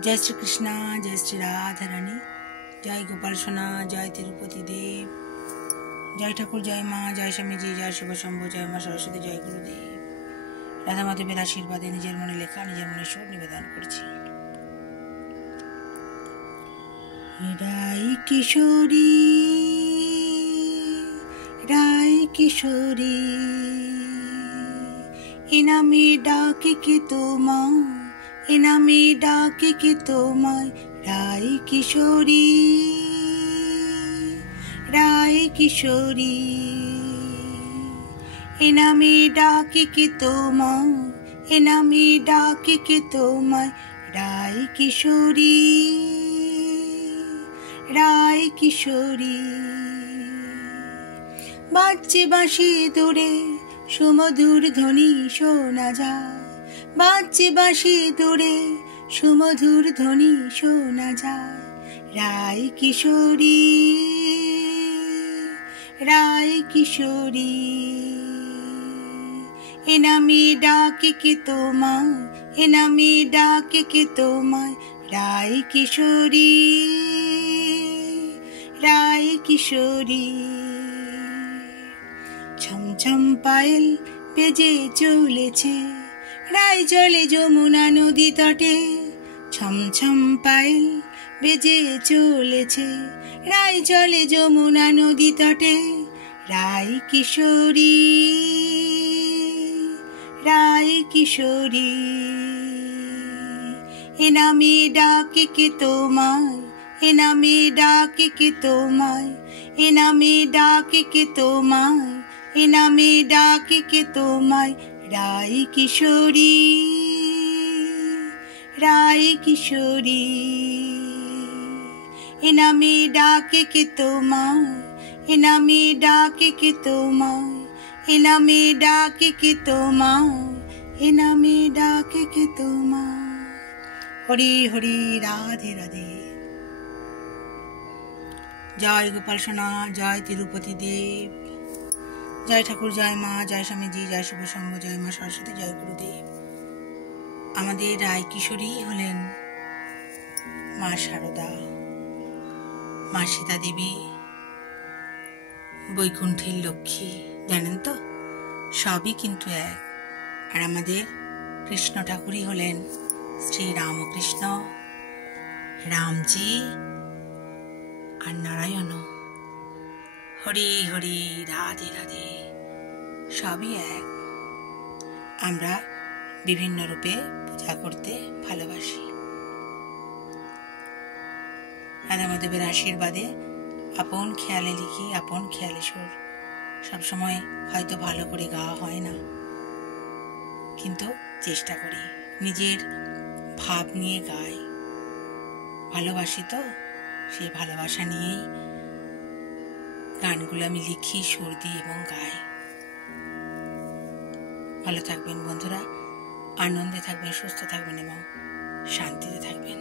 जय श्री कृष्णा, जय श्री राधा रानी, जय गोपाल सोना, जय तिरुपति देव, जय ठाकुर, जय माँ, जय स्वामी जी, जय शिव शंभु, जय माँ सरस्वती, जय गुरुदेव। राधा माधवेर आशीर्वादे निजेर मने लेखा निजेर मने सुर निवेदन करছি। राय किशोरी, राय किशोरी, इनामी डाके के তোমায়, इनामी डाके के তোমায়, राय किशोरी, राय किशोरी, इनामी डाके के তোমায়, इनामी डाके के তোমায়, राय किशोरी, राय किशोरी। বাজছে বাঁশি দূরে সুমধুর ধ্বনি শোনা যায়, বাজছে বাঁশি দূরে সুমধুর ধ্বনি শোনা যায়। রায় কিশোরী, রায় কিশোরী, এনামি ডাকে কে তোমায়, এনামি ডাকে কে তোমায়, রায় কিশোরী, রায় কিশোরী। ছমছম পায়েল বেজে চলেছে রায় জলে যমুনা নদী তটে, ছমছম পায়েল বেজে চলেছে রায় জলে যমুনা নদী তটে। রায় কিশোরী, রায় কিশোরী, এনামি ডাকে কে তোমায়, এনামি ডাকে কে তোমায়, এনামি ডাকে কে তোমায়, এনামি ডাকে কে তোমায়। রায় কিশোরী, রায় কিশোরী, এনামি ডাকে কে তোমায়, এনামি ডাকে কে তোমায়, এনামি ডাকে কে তোমায়, এনামি ডাকে কে তোমায়। হরি হরি, রাধে রাধে। জয় গোপাল সোনা, জয় তিরুপতি দেব, জয় ঠাকুর, জয় মা, জয় স্বামী জি, জয় শিব শম্ভু, জয় মা সরস্বতী, জয় গুরুদেব। আমাদের রায় কিশোরী হলেন মা শারদা, মা সীতা দেবী, বৈকুণ্ঠের লক্ষ্মী। জানেন তো, সবই কিন্তু এক। আর আমাদের কৃষ্ণ ঠাকুরই হলেন শ্রী রামকৃষ্ণ, রামজি আর নারায়ণ। হরি হরি, রাধে রাধে, সবই এক। আমরা বিভিন্ন রূপে পূজা করতে ভালোবাসি। রাধা মাধবের আশীর্বাদে আপন খেয়ালে লিখি, আপন খেয়ালে সুর। সবসময় হয়তো ভালো করে গাওয়া হয় না, কিন্তু চেষ্টা করি, নিজের ভাব নিয়ে গাই। ভালোবাসি তো, সেই ভালোবাসা নিয়েই গানগুলো আমি লিখি, সুর দিই এবং গাই। ভালো থাকবেন বন্ধুরা, আনন্দে থাকবেন, সুস্থ থাকবেন এবং শান্তিতে থাকবেন।